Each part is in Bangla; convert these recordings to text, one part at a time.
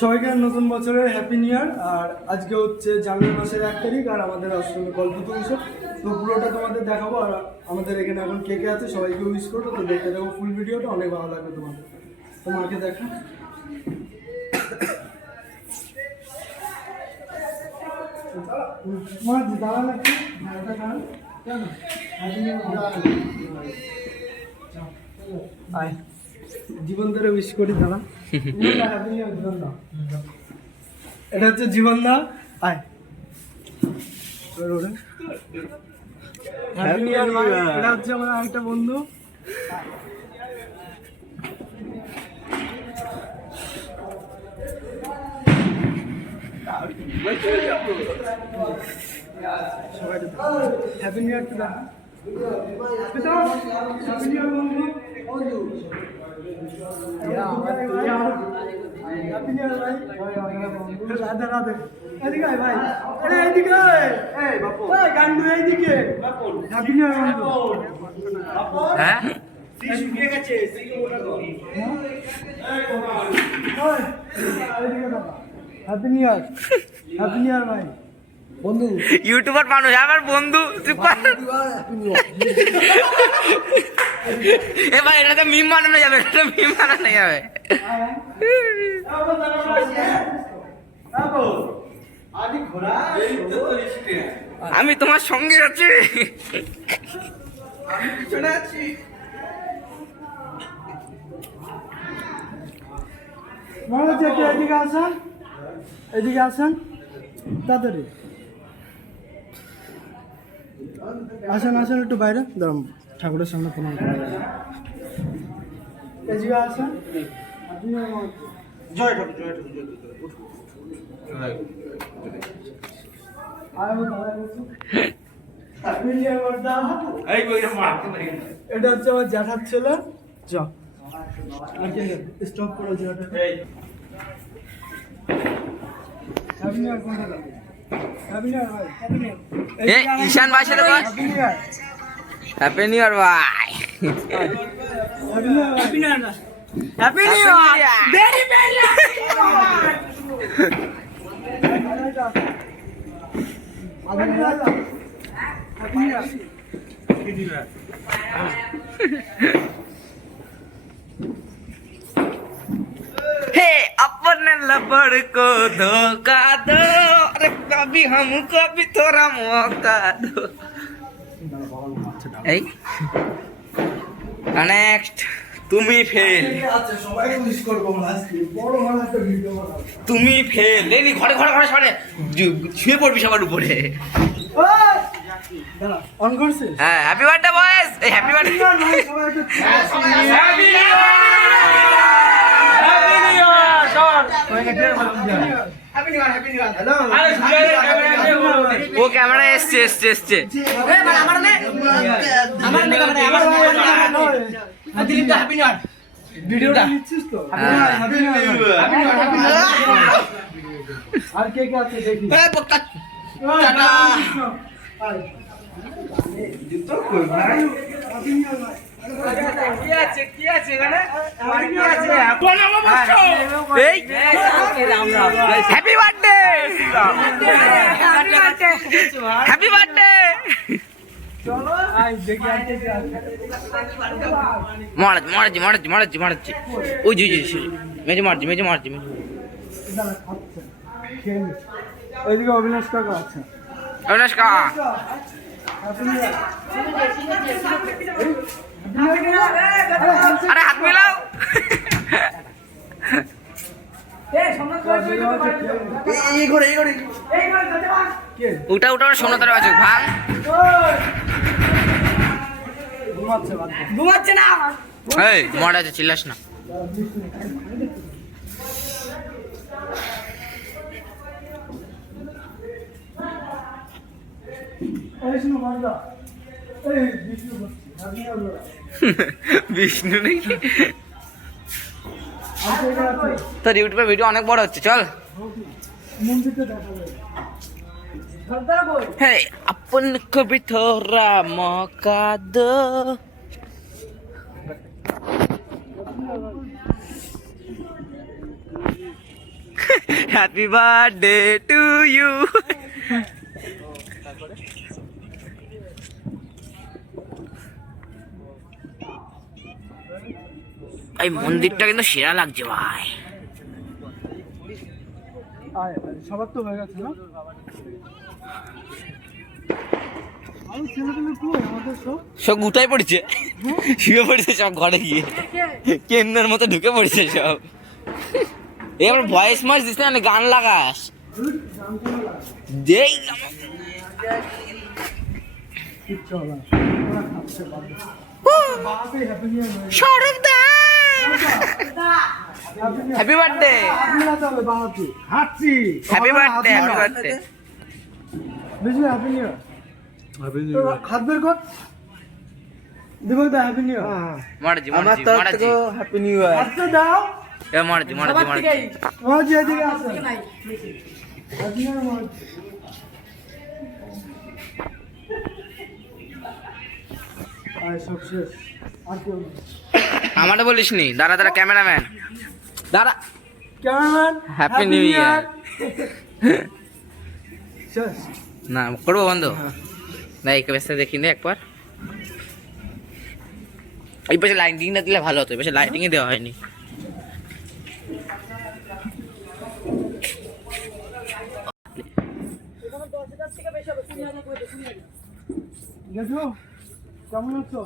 সবাইকে নতুন বছরের হ্যাপি নিউ ইয়ার। আর আজকে হচ্ছে জানুয়ারি মাসের 1 তারিখ আর আমাদের অষ্টমী কল্পিত উৎসব। তো পুরোটা তোমাদের দেখাবো। আর আমাদের এখানে এখন কে কে আছে সবাইকে উইশ করবো। তো দেখতে দেখো ফুল ভিডিওটা, অনেক ভালো লাগবে তোমাদের। তোমাকে দেখা তোমার দাঁড়া নাকি কেন আয় জীবন ধরে উইশ করি দাঁড়া। এটা হচ্ছে জীবন দা, আয় এটা হচ্ছে আমার আরেকটা বন্ধু। Happy new year to the happy new year বন্ধু। রাধে রাধে এদিকে আয় ভাই, আরে এদিকে আয় গান্ডু এদিকে। হ্যাপি নিউ ইয়ার বন্ধু। হ্যাঁ শুকিয়ে গেছে happy new year, happy new year ভাই বন্ধু। ইউটিউবার মানুষ আমার বন্ধু এ ভাই এটা তো মিম বানানো যাবে, এটা মিম বানানো যাবে। আমি তোমার সঙ্গে আছি। মহারাজ একটু এদিকে আসেন, এদিকে আসেন তাড়াতাড়ি আসেন আসেন একটু বাইরে দাঁড়ান, ঠাকুরের সামনে প্রণাম করা যাবে। এদিকে আসেন। জয় ঠাকুর জয় ঠাকুর জয় এটা হচ্ছে আমার জ্যাঠার ছেলে। চ স্টপ করো জ্যাঠা। হ্যাপি নিউ ইয়ার কোনটা লাগে? হ্যাপি নিউ ইয়ার ভাই, হ্যাপি নিউ এ ঈশান ভাই সাথে বল happy new year, happy new year ভাই। Happy new year, happy new year, happy new year very very हे अपने लबर को धोखा दो, अरे कभी हमको भी थोड़ा मौका दो। এই নেক্সট তুমি ফেল, আচ্ছা সবাই উইশ করবো আজকে বড় ভালো একটা ভিডিও বানাবো। তুমি ফেল। এই নি ঘরে ঘরে ঘরে সরে শুয়ে পড়বি সবার উপরে। দাঁড়া অন করছিস? হ্যাঁ হ্যাপি বার্থডে বয়েস, এই হ্যাপি বার্থডে ভাই সবাই একটু happy new year, happy new ইয়ার সর ও ক্যামেরা এসছে এসছে এসছে। ভিডিওটা নিচ্ছিস তো? হ্যাপি নিউ ইয়ার, আর কে কে আছে দেখি। টাটা। জুতো কই ভাই? হ্যাপি নিউ ইয়ার ভাই। কি আছে কি আছে এখানে? কি আছে? এই হ্যাপি বার্থডে, হ্যাপি বার্থডে। চলো আই দেখি আর কে কে আছে। মারাচ্ছি মারাচ্ছি মারাচ্ছি মারাচ্ছি। ওই জি জি মেজে মারছি মেজে মারছি মেজে। দাঁড়া খাচ্ছে খেয়ে নি। ওইদিকে অবিনাশ কাকা আছে। অবিনাশ কা হ্যাপি নিউ ইয়ার। আরে হাত মিলাও। উঠা উঠা সোনাতার আছে ভাঙ। ঘুমাচ্ছে না। এই মড আছে চিল্লাস না। বিষ্ণু নাকি? তোর ইউটিউবে ভিডিও অনেক বড় হচ্ছে, চল। हे अपन को भी थोड़ा मौका दो। Happy birthday to you. এই মন্দিরটা কিন্তু সেরা লাগছে ভাই। সবার তো হয়ে গেছে না? আমি ছেলেগুলো কই আমাদের সব? সব গুটাই পড়েছে, শুয়ে পড়েছে সব ঘরে গিয়ে, কেন্দ্রের মতো ঢুকে পড়েছে সব। এবার ভয়েস মাস দিস না, গান লাগাস যেই কিচ্ছু হবে না। ওরা খাচ্ছে বাবা। বাবাকে happy new year. Sourav da happy birthday. আপনি না তবে বাবাকে খাচ্ছি। Happy birthday, happy birthday. বুঝলি হ্যাপি নিউ ইয়ার। হাত বের কর। দিব দা হ্যাপি নিউ ইয়ার। মারজি মারজি মারজি হ্যাপি নিউ ইয়ার। হাতটা দাও। এ মারজি মারজি মারজি। ও যে এদিকে আসো। হ্যাপি নিউ ইয়ার। আয় সব শেষ। আর কেউ নেই। আমারে বলিস নি, দাঁড়া দাঁড়া ক্যামেরাম্যান দাঁড়া। ক্যামেরাম্যান হ্যাপি নিউ ইয়ার। শেষ। না করবো বন্ধ, না এই কেসটা দেখি নে একবার। এই পাশে লাইটিং না দিলে ভালো হতো, এই পাশে লাইটিং দেওয়া হয়নি। দেখো কেমন আছো?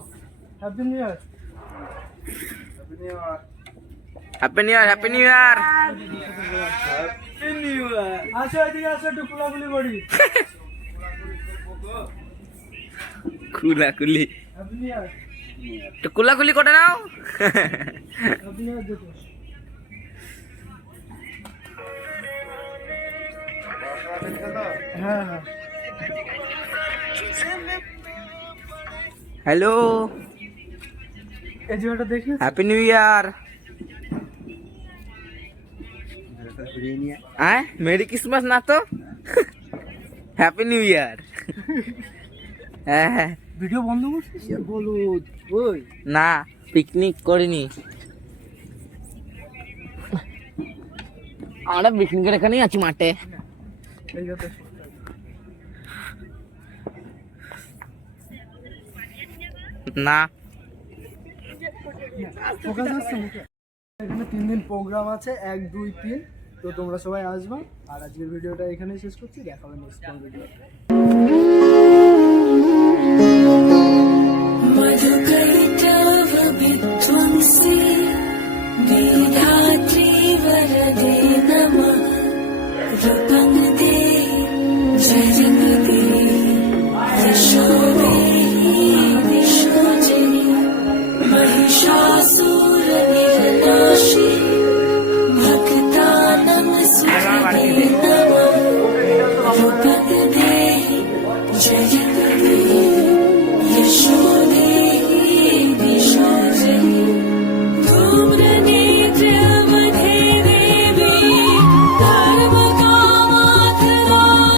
Happy new year. Happy new year, happy new ইয়ার। আসো এদিকে আসো, একটু কুলাকুলি করি। কুলাকুলি, হ্যাপি নিউ ইয়ার। তো কুলাকুলি করে নাও। হ্যাপি নিউ ইয়ার দেখো। হ্যাঁ হ্যাঁ। হ্যালো, এই জায়গাটা দেখি। হ্যাপি নিউ ইয়ার। হ্যাঁ, মেরি ক্রিসমাস না তো, হ্যাপি নিউ ইয়ার। হ্যাঁ হ্যাঁ, ভিডিও বন্ধ করছিস? বলুদ ওই না পিকনিক করিনি আমরা, পিকনিকের এখানেই আছি মাঠে। এই কথা না ফোকাস আসছে মুখে। এখানে 3 দিন প্রোগ্রাম আছে, 1 2 3। তো তোমরা সবাই আসবা। আর আজকের ভিডিওটা এখানেই শেষ করছি, দেখা হবে নেক্সট ভিডিও। मधुकैटव विध्वंसी वेदात्रि